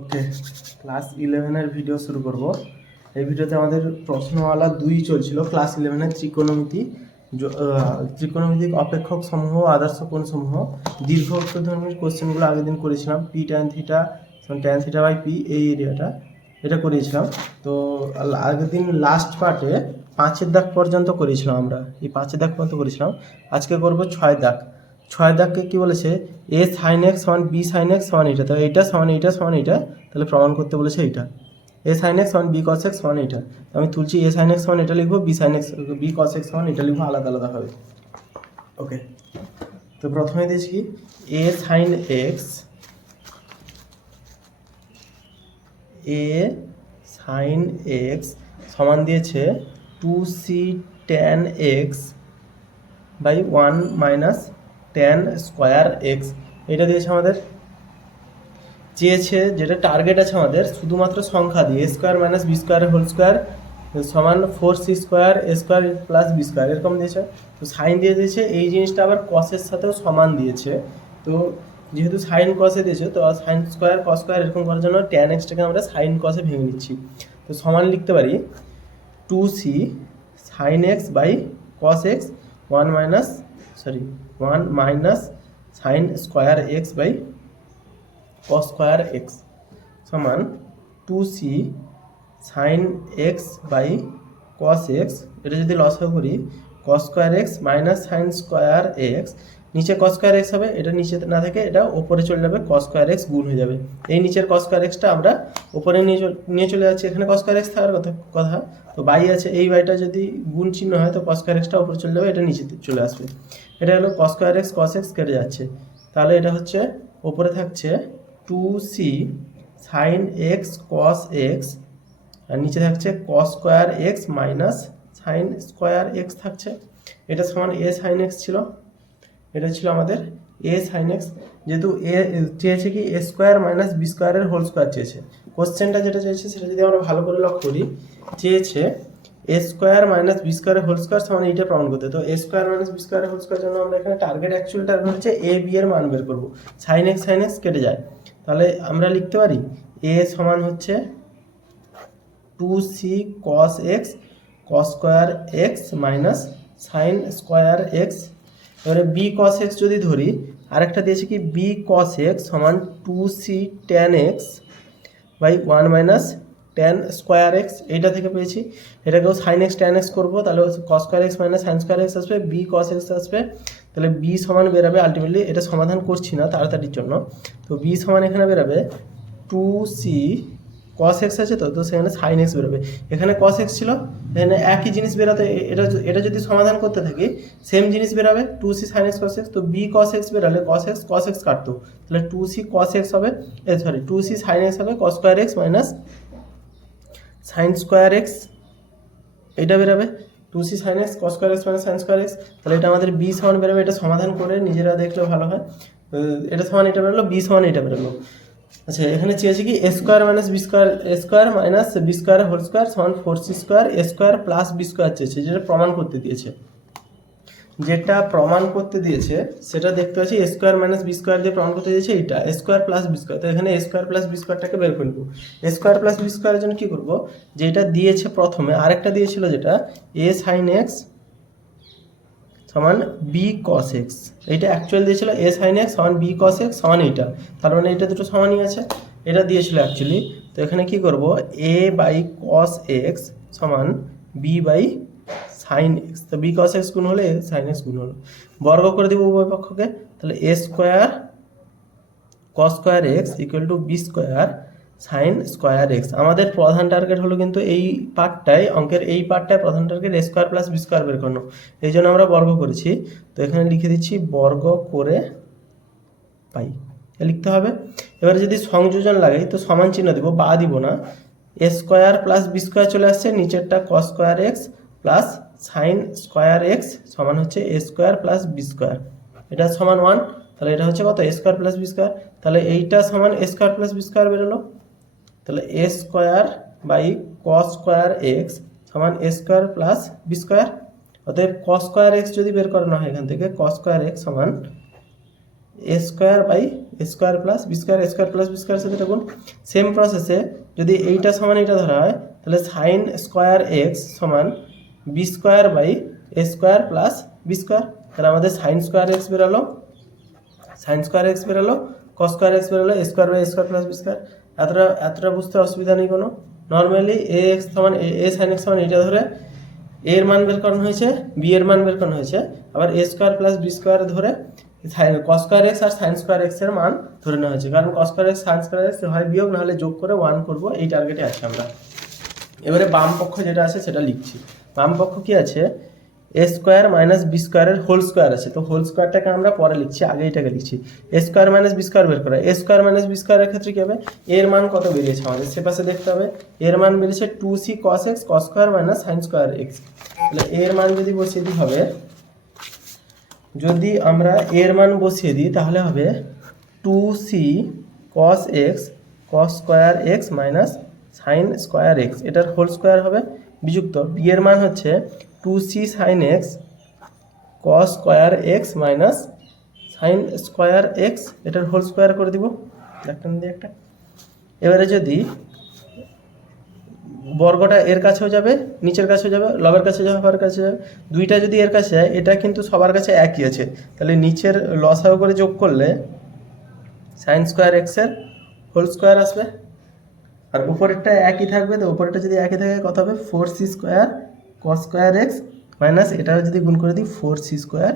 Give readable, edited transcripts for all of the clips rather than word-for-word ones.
ওকে, class 11-এর video শুরু করব। এই ভিডিওতে আমাদের প্রশ্নওয়ালা 2 চলছিল। ক্লাস 11-এর ত্রিকোণমিতিক অপেক্ষক সমূহ, আদর্শ কোণ সমূহ, দীর্ঘ উত্তরধর্মীর কোশ্চেনগুলো আগের দিন করেছিলাম। P tan theta tan theta by P, এই এরিয়াটা এটা করিয়েছিলাম। তো আগের দিন লাস্ট পার্টে 5-এর দাগ পর্যন্ত করেছিলাম আমরা, এই 5-এর দাগ পর্যন্ত করেছিলাম। আজকে করব 6 দাগ। 6 দাগকে কী বলেছে, এ সাইন এক্স সমান বি সাইন এক্স সমান এইটা, তো এইটা সমান এইটা সমান এইটা, তাহলে প্রমাণ করতে বলেছে এইটা। এ সাইন এক্স সমান বি কস এক্স সমান এইটা, আমি তুলছি এ সাইন এক্স সমান এটা লিখবো, B sine x B cos x সমান এটা লিখবো, আলাদা আলাদা হবে। ওকে, তো প্রথমে দিয়েছি কি A sine x, A sine x সমান দিয়েছে 2c tan x by 1 minus tan square x. এটা দিয়েছে আমাদের। চেয়েছে যেটা টার্গেট আছে আমাদের, শুধুমাত্র সংখ্যা দিয়ে, a square minus b square whole square সমান 4c square a square plus b square, এরকম দিয়েছে। তো সাইন দিয়ে দিয়েছে, এই জিনিসটা আবার কসের সাথেও সমান দিয়েছে। তো যেহেতু সাইন কসে দিয়েছে, তো সাইন স্কোয়ার কস স্কোয়ার এরকম করার জন্য ট্যান এক্সটাকে আমরা সাইন কসে ভেঙে নিচ্ছি। তো সমান লিখতে পারি 2c sine x by cos x 1 minus sine square x by cos square x সমান 2c sine x by cos x, এটা যদি লসাগু করি cos square x minus sine square x, নিচে কস স্কোয়ার এক্স হবে, এটা নিচে না থেকে এটা ওপরে চলে যাবে, কস স্কোয়ার এক্স গুণ হয়ে যাবে। এই নিচের কস স্কোয়ার এক্সটা আমরা ওপরে নিয়ে চলে যাচ্ছি, এখানে কস স্কোয়ার এক্স থাকার কথা। তো বাই আছে, এই বাইটা যদি গুণ চিহ্ন হয় তো কস স্কোয়ার এক্সটা ওপরে চলে যাবে, এটা নিচে চলে আসবে। এটা হলো কস স্কোয়ার এক্স, কস এক্স কেটে যাচ্ছে, তাহলে এটা হচ্ছে ওপরে থাকছে 2c sine x cos x, আর নিচে থাকছে কস square x minus sine square x থাকছে। এটা সমান এ সাইন এক্স ছিল, এটা ছিল আমাদের এ সাইন এক্স। যেহেতু এ চেয়েছে কি এ স্কোয়ার মাইনাস বি স্কোয়ারের হোল স্কোয়ার চেয়েছে, কোশ্চেনটা যেটা চেয়েছে সেটা যদি আমরা ভালো করে লক্ষ্য করি, চেয়েছে এ স্কোয়ার মাইনাস বি স্কোয়ারের হোল স্কোয়ার সমান এইটা প্রমাণ করতে। তো এ স্কোয়ার মাইনাস বি স্কোয়ারের হোল স্কোয়ার জন্য আমরা এখানে অ্যাকচুয়াল টার্গেট হচ্ছে এ বি এর মান বের করবো। সাইন এক্স কেটে যায়, তাহলে আমরা লিখতে পারি এ সমান হচ্ছে 2c cos x cos square x minus sine square x. এবারে বি cos x যদি ধরি, আরেকটা দিয়েছে কি বি cos x সমান 2c tan x by 1 minus tan square x, এইটা থেকে পেয়েছি। এটাকেও সাইন এক্স ট্যান এক্স করবো, তাহলে কস square x minus sine square x আসবে, বি কস এক্স আসবে, তাহলে বি সমান বেরাবে আলটিমেটলি, এটা সমাধান করছি না তাড়াতাড়ির জন্য। তো বি সমান এখানে বেরাবে 2c কস এক্স আছে, তো সেখানে সাইন এক্স বেরোবে, এখানে কস এক্স ছিল, এখানে একই জিনিস বেরোতে, এটা যদি সমাধান করতে থাকি সেম জিনিস বেরোবে 2c sine x cos x. তো বি কস এক্স বেরোলে কস এক্স কাটতো, তাহলে 2c কস এক্স হবে, 2c সাইন এক্স হবে cos square x minus sine square x, এটা বেরোবে 2c sine x cos square x minus sine square x, তাহলে এটা আমাদের বি সমান বেরোবে। এটা সমাধান করে নিজেরা দেখলে ভালো হয়। এটা সমান এটা বেরোলো, বি সমান এটা বেরোলো। আচ্ছা, এখানে চেয়েছে কি a square minus b square, a square minus b square whole square সমান 4c square a square plus b square চেয়েছে, যেটা প্রমাণ করতে দিয়েছে। সেটা দেখতে পাচ্ছি a square minus b square দিয়ে প্রমাণ করতে দিয়েছে, এইটা a square plus b square. তো এখানে এ স্কোয়ার প্লাস বি স্কোয়ারটাকে বের করে নেবো। এ স্কোয়ার প্লাস বি স্কোয়ারের জন্য কী করবো, যেটা দিয়েছে প্রথমে, আরেকটা দিয়েছিল যেটা এ সাইন এক্স সমান বি কস এক্স, এইটা অ্যাকচুয়াল দিয়েছিল এ সাইন এক্স সমান বি কস এক্স সমান এইটা, তার মানে এটা দুটো সমানই আছে, এটা দিয়েছিল অ্যাকচুয়ালি। তো এখানে কি করব, এ বাই কস এক্স সমান বি বাই সাইন এক্স, তো বি কস এক্স গুণ হলে এ সাইন এক্স গুণ হলো, বর্গ করে দেবো উভয় পক্ষকে, তাহলে a square cos square x equal to b square sine square x. আমাদের প্রধান টার্গেট হলো কিন্তু এই পার্টটায়, অঙ্কের এই পার্টটায় প্রধান টার্গেট এ স্কোয়ার প্লাস বি স্কোয়ার বের করানো, এই জন্য আমরা বর্গ করেছি। তো এখানে লিখে দিচ্ছি বর্গ করে পাই, লিখতে হবে। এবারে যদি সংযোজন লাগাই তো সমান চিহ্ন দিব, বা দিব না, a square plus b square চলে আসছে, নিচেরটা cos square x plus sine square x সমান হচ্ছে a square plus b square, এটা সমান 1, তাহলে এটা হচ্ছে কত a square plus b square, তাহলে এইটা সমান a square plus b square বেরোলো, তাহলে a square by cos square x সমান a square plus b square. অতএব কস স্কোয়ার এক্স যদি বের করানো হয় এখান থেকে, কস স্কোয়ার এক্স সমান a square by a square plus b square, a square plus b square সাথে গুণ। সেম প্রসেসে যদি এইটা সমান এইটা ধরা হয় তাহলে সাইন স্কোয়ার এক্স সমান b square by a square plus b square. তাহলে আমাদের সাইন স্কোয়ার এক্স বেরোলো, সাইন স্কোয়ার এক্স বেরোলো, কস স্কোয়ার এক্স বেরোলো, a square by a square plus b square. এতটা বুঝতে অসুবিধা নেই কোনো। নর্মালি এ এক্স সমান এ সাইন এক্স সমান এইটা ধরে এর মান বের করানো হয়েছে, বি এর মান বের করানো হয়েছে, আবার এ স্কোয়ার প্লাস বি স্কোয়ার ধরে কস স্কোয়ার এক্স আর সাইন স্কোয়ার এক্স এর মান ধরে নেওয়া হয়েছে। কারণ কস square x sign square x হয় বিয়োগ, নাহলে যোগ করে 1 করবো, এই টার্গেটে আছে আমরা। এবারে বাম পক্ষ যেটা আছে সেটা লিখছি। বাম পক্ষ কি আছে, এ স্কোয়ার মাইনাস বি স্কোয়ারের হোল স্কোয়ার আছে, তো হোল স্কোয়ারটাকে আমরা পরে লিখছি, আগে এটাকে লিখছি। এ স্কোয়ার মাইনাস বি স্কোয়ার বের করা, এ স্কোয়ার মাইনাস বি স্কোয়ারের ক্ষেত্রে কী হবে, এর মান কত বেরিয়েছে আমাদের সে পাশে দেখতে হবে। এর মান বেরিয়েছে 2c cos x cos square minus sine square x. তাহলে এর মান যদি বসিয়ে দিই হবে, যদি আমরা এর মান বসিয়ে দিই তাহলে হবে 2c cos x cos square x minus sine square x, এটার হোল স্কোয়ার হবে বিযুক্ত বি এর মান হচ্ছে 2c sine x cos square x minus sine square x, এটার হোল স্কোয়ার করে দিব একটা। এবারে যদি বর্গটা এর কাছেও যাবে, নিচের কাছেও যাবে, লবের কাছে যাবে, হরের কাছে যাবে, দুইটা যদি এর কাছে যায়, এটা কিন্তু সবার কাছে একই আছে, তাহলে নিচের লসাগু করে যোগ করলে সাইন স্কোয়ার এক্সের হোল স্কোয়ার আসবে, আর উপরেরটা একই থাকবে। তো উপরেরটা যদি একই থাকে কত হবে, 4c square cos square x minus এটা যদি গুণ করে দিই 4c square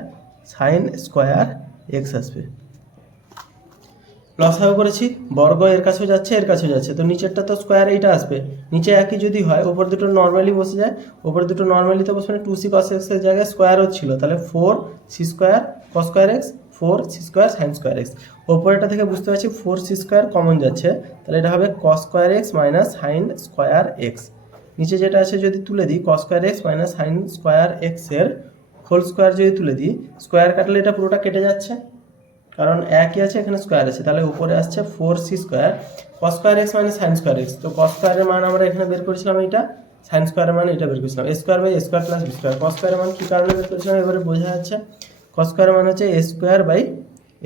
sine square x আসবে। লসাগু করেছি, বর্গ এর কাছেও যাচ্ছে এর কাছেও যাচ্ছে, তো নিচেরটা তো স্কোয়ার এইটা আসবে, নিচে একই যদি হয় ওপর দুটো নর্মালি বসে যায়, ওপর দুটো নর্মালি তো বসে, 2c cos x এর জায়গায় স্কোয়ারও ছিল, তাহলে 4c square cos square x 4c square sine square x. ওপরেটা থেকে বুঝতে পারছি 4c স্কোয়ার কমন যাচ্ছে, তাহলে এটা হবে cos square x minus sine square x. নিচে যেটা আছে যদি তুলে দিই cos square x minus sine square এক্সের হোল স্কোয়ার যদি তুলে দিই, স্কোয়ার কাটলে এটা পুরোটা কেটে যাচ্ছে, কারণ একই আছে এখানে স্কোয়ার আছে, তাহলে উপরে আসছে 4c square cos square x minus sine square x. তো cos স্কোয়ারের মান আমরা এখানে বের করেছিলাম এইটা, সাইন স্কোয়ারের মান এটা বের করেছিলাম, a square by a square plus b square. cos স্কোয়ারের মান কী কারণে বের করেছিলাম এবারে বোঝা যাচ্ছে, cos স্কোয়ারের মান হচ্ছে a square by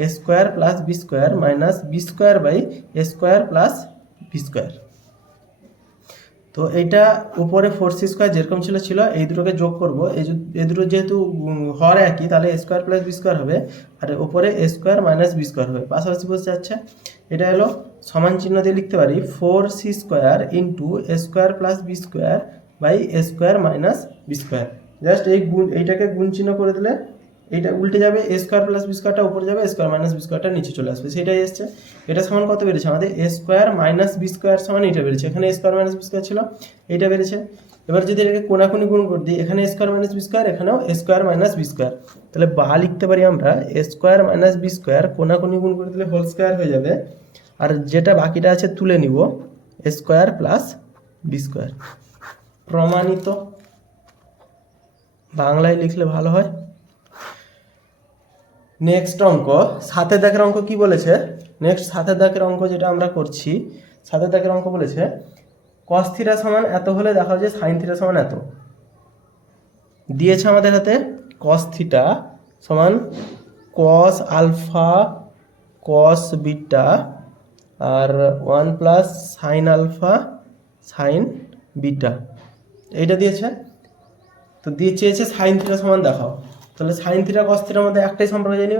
a square plus b square minus b square by a square plus b square. তো এইটা উপরে 4c স্কোয়ার যেরকম ছিল এই দুটোকে যোগ করবো, এই দুটো যেহেতু হর একই, তাহলে a square plus b square হবে, আর উপরে এ স্কোয়ার মাইনাস বি স্কোয়ার হবে, পাশাপাশি বসে যাচ্ছে। এটা হলো সমান চিহ্ন দিয়ে লিখতে পারি 4c square into a square plus b square by a square minus b square. Just এইটাকে গুণ চিহ্ন করে দিলে এইটা উল্টে যাবে, এ স্কোয়ার প্লাস বি স্কোয়ারটা উপরে যাবে, এ স্কোয়ার মাইনাস বি স্কোয়ারটা নিচে চলে আসবে, সেটাই এসছে। এটা সমান কত বেড়েছে আমাদের, এ স্কোয়ার মাইনাস বি স্কোয়ার সমান এইটা বেড়েছে, এখানে a square minus b square ছিল, এইটা বেড়েছে। এবার যদি এটাকে কোনাকুনি গুণ করে দিই, এখানে a square minus b square, এখানেও এ স্কোয়ার মাইনাস বি স্কোয়ার, তাহলে বা লিখতে পারি আমরা এ স্কোয়ার মাইনাস বি স্কোয়ার, কোনাকুনি গুণ করে দিলে হোল স্কোয়ার হয়ে যাবে, আর যেটা বাকিটা আছে তুলে নিব এ স্কোয়ার প্লাস বি স্কোয়ার। প্রমাণিত, বাংলায় লিখলে ভালো হয়। নেক্সট অঙ্ক, সাতের দাগের অঙ্ক কি বলেছে, নেক্সট সাতের দাগের অঙ্ক যেটা আমরা করছি, সাতের দাগের অঙ্ক বলেছে cos থিটা সমান এত হলে দেখা যায় সাইন থিটা সমান এত। দিয়েছে আমাদের হাতে cos থিটা সমান cos আলফা cos বিটা আর 1 plus sine alpha sine beta, এইটা দিয়েছে। তো দিয়ে চেয়েছে সাইন থিটা সমান দেখাও, তাহলে সাইন থিটা কস থিটার মধ্যে একটাই সম্পর্ক জানি।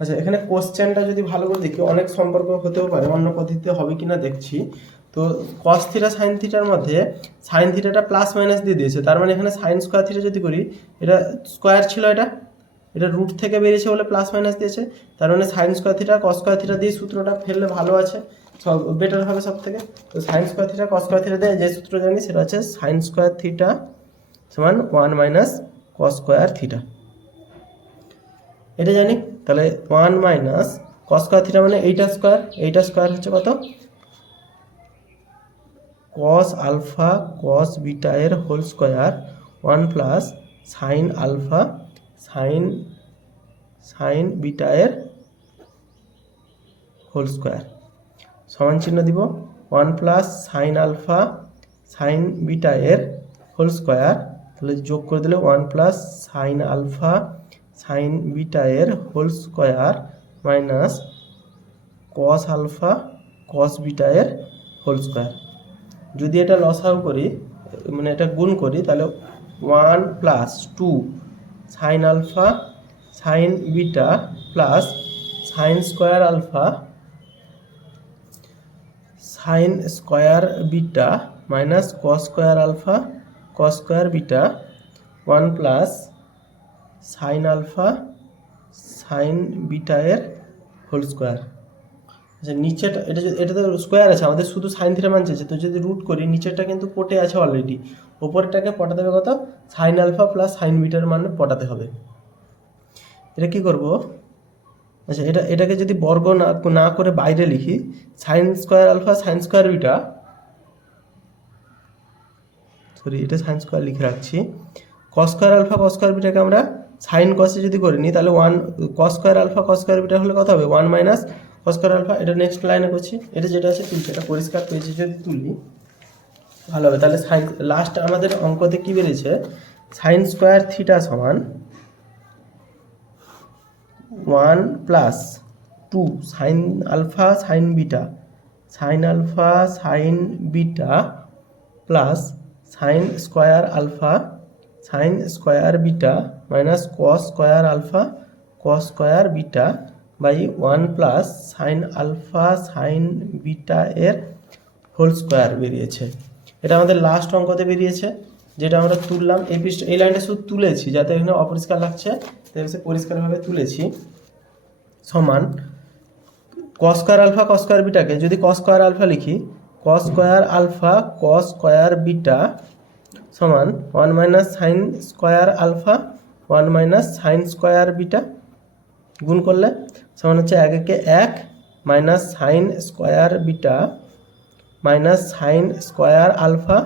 আচ্ছা, এখানে কোশ্চেনটা যদি ভালো করে দেখি অনেক সম্পর্ক হতেও পারে, অন্য পদ্ধতিতে হবে কিনা দেখছি। তো কস থিটা সাইন থিটার মধ্যে সাইন থিটাটা প্লাস মাইনাস দিয়ে দিয়েছে, তার মানে এখানে সাইন স্কোয়ার থিটা যদি করি, এটা স্কোয়ার ছিল, এটা রুট থেকে বেরিয়েছে বলে প্লাস মাইনাস দিয়েছে, তার মানে sign square theta cos square theta দিয়ে সূত্রটা ফেললে ভালো আছে, সব বেটার হবে সব থেকে। তো sign square theta cos square theta দিয়ে যে সূত্র জানি সেটা হচ্ছে সাইন স্কোয়ার থিটা সমান 1 মাইনাস কস স্কোয়ার থিটা, এটা জানি। তাহলে 1 মাইনাস কস স্কোয়ার থিটা মানে এইটা স্কোয়ার হচ্ছে কত, কস আলফা কস বিটা এর whole square 1 plus sine alpha sine beta এর হোল স্কোয়ার সমান চিহ্ন দিব 1 plus sine alpha sine beta এর হোল স্কোয়ার, তাহলে যোগ করে দিলে 1 plus sine alpha sine beta এর whole square minus cos alpha cos beta এর হোল স্কোয়ার। যদি এটা লসাগু করি, মানে এটা গুণ করি, তাহলে 1 plus 2 sine alpha sine beta plus sine square alpha sine square beta minus cos square alpha cos square beta 1 plus sine alpha sine beta এর হোল স্কোয়ার। আচ্ছা, নিচেটা এটা তো স্কোয়ার আছে, আমাদের শুধু সাইন থিটা মান চেয়েছে, তো যদি রুট করি নিচেরটা কিন্তু পটে আছে অলরেডি, ওপরটাকে পটাতে হবে কত, সাইন আলফা প্লাস সাইন বিটার মান পটাতে হবে। এটা কি করব, আচ্ছা এটাকে যদি বর্গ না করে বাইরে লিখি, sine square alpha sine square beta, sorry এটা সাইন স্কোয়ার লিখে রাখছি, cos square alpha cos square বিটাকে আমরা সাইন কসে যদি করে নিই, তাহলে 1 cos square alpha cos square beta হলে কত হবে, 1 মাইনাস কস স্কোয়ার আলফা। এটা নেক্সট লাইনে করছি, এটা যেটা আছে তুলছি, এটা পরিষ্কার পেয়েছি যদি তুলি ভালো হবে। তাহলে সাইন লাস্ট আমাদের অঙ্কতে কি বেরিয়েছে, সাইন স্কোয়ার থিটা সমান 1 plus 2 sine alpha sine beta sine alpha sine beta plus sine square alpha sine square beta minus cos square alpha cos square beta by 1 plus sine alpha sine beta এর whole square বেরিয়েছে। এটা আমাদের last অঙ্কতে বেরিয়েছে, যেটা আমরা তুললাম। এই লাইনটা শুধু তুলেছি যাতে এখানে অপরিষ্কার লাগছে, তাই পরিষ্কারভাবে তুলেছি। সমান cos square alpha cos square বিটাকে যদি কস স্কোয়ার আলফা লিখি, cos square alpha cos square beta সমান 1 minus sine square alpha 1 minus sine square beta, গুণ করলে সমান হচ্ছে 1 একে 1 minus sine square beta minus sine square alpha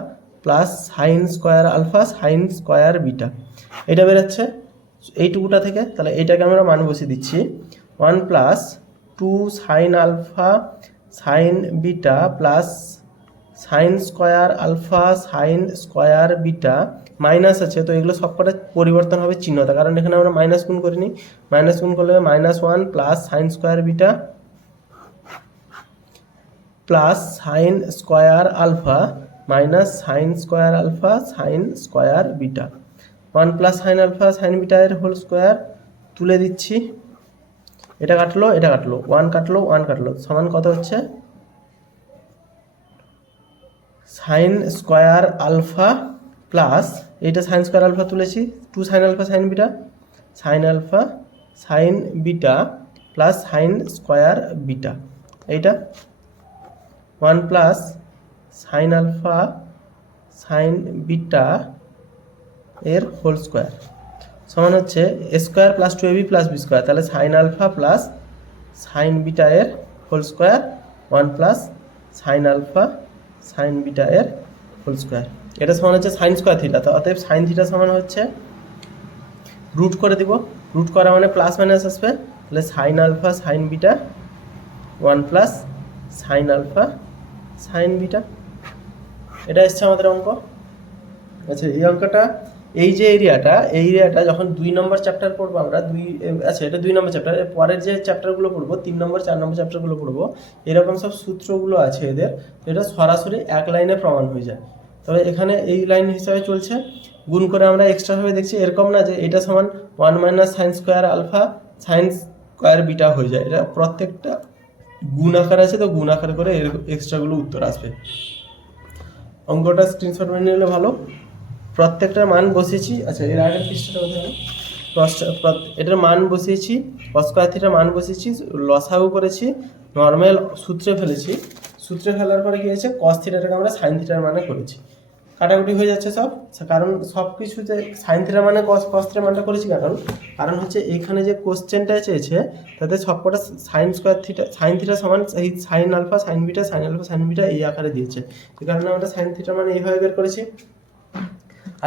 plus sine square alpha sine square beta. এটা বেরোচ্ছে এইটুকুটা থেকে, তাহলে এইটাকে আমরা মান বসিয়ে দিচ্ছি 1 plus 2 sine alpha sine beta plus sine square alpha sine square beta, minus আছে তো এগুলো সবকটা পরিবর্তন হবে চিহ্নটা, কারণ এখানে আমরা মাইনাস গুণ করিনি, মাইনাস গুণ করলে -1 plus sine square beta plus sine square alpha minus sine square alpha sine square beta 1 plus sine alpha sine beta এর হোল স্কোয়ার তুলে দিচ্ছি। এটা কাটলো 1 কাটলো 1 কাটলো, সমান কত হচ্ছে, সাইন স্কোয়ার আলফা প্লাস এইটা সাইন স্কোয়ার আলফা তুলেছি 2 sine alpha sine beta sine beta plus sine square beta, এইটা 1 plus sine alpha sine beta এর হোল স্কোয়ার সমান হচ্ছে a square plus 2ab plus b square, তাহলে sine alpha plus sine beta এর whole square 1 plus sine alpha sine beta এর whole square. এটা সমান হচ্ছে সাইন স্কোয়ার থিটা, তো অতএব সাইন থিটা সমান হচ্ছে, রুট করে দিব, রুট করা মানে প্লাস মাইনাস আসবে, তাহলে sine alpha sine beta 1 plus sine alpha sine beta. এটা এসছে আমাদের অঙ্ক। আচ্ছা এই অঙ্কটা এই যে এরিয়াটা যখন 2 নম্বর চ্যাপ্টার পড়বো আমরা, আচ্ছা এটা 2 নম্বর চ্যাপ্টার, এর পরের যে চ্যাপ্টারগুলো পড়বো 3 নম্বর 4 নম্বর চ্যাপ্টারগুলো পড়বো, এরকম সব সূত্রগুলো আছে এদের, তো এটা সরাসরি এক লাইনে প্রমাণ হয়ে যায়। তবে এখানে এই লাইন হিসাবে চলছে, গুণ করে আমরা এক্সট্রাভাবে দেখছি, এরকম না যে এটা সমান 1 minus sine square alpha sine square beta হয়ে যায়, এটা প্রত্যেকটা গুণ আকার আছে, তো গুণ আকার করে এর এক্সট্রাগুলো উত্তর আসবে। অঙ্কটা স্ক্রিনশট মেনে নিলে ভালো। প্রত্যেকটার মান বসিয়েছি, আচ্ছা এর আগের পৃষ্ঠাটা কোথায়, এটার মান বসিয়েছি, কস স্কয়ার থিটার মান বসিয়েছি, লসাগু করেছি, নর্মাল সূত্রে ফেলেছি, সূত্রে ফেলার পরে কি হয়েছে, কস থিটাটাকে আমরা সাইন থিটার মানে করেছি, কাটাকুটি হয়ে যাচ্ছে সব, কারণ সব কিছুতে সাইন থিটার মানে কস থিটার মানটা করেছি, কারণ হচ্ছে এখানে যে কোশ্চেনটা চেয়েছে তাতে সবকটা sine square theta sine theta সমান এই sine alpha sine beta sine alpha sine beta এই আকারে দিয়েছে, এই কারণে আমরা সাইন থিটার মানে এইভাবে বের করেছি।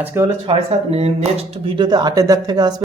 আজকে হলো 6-7, নেক্সট ভিডিওতে 8 দাগ থেকে আসবে।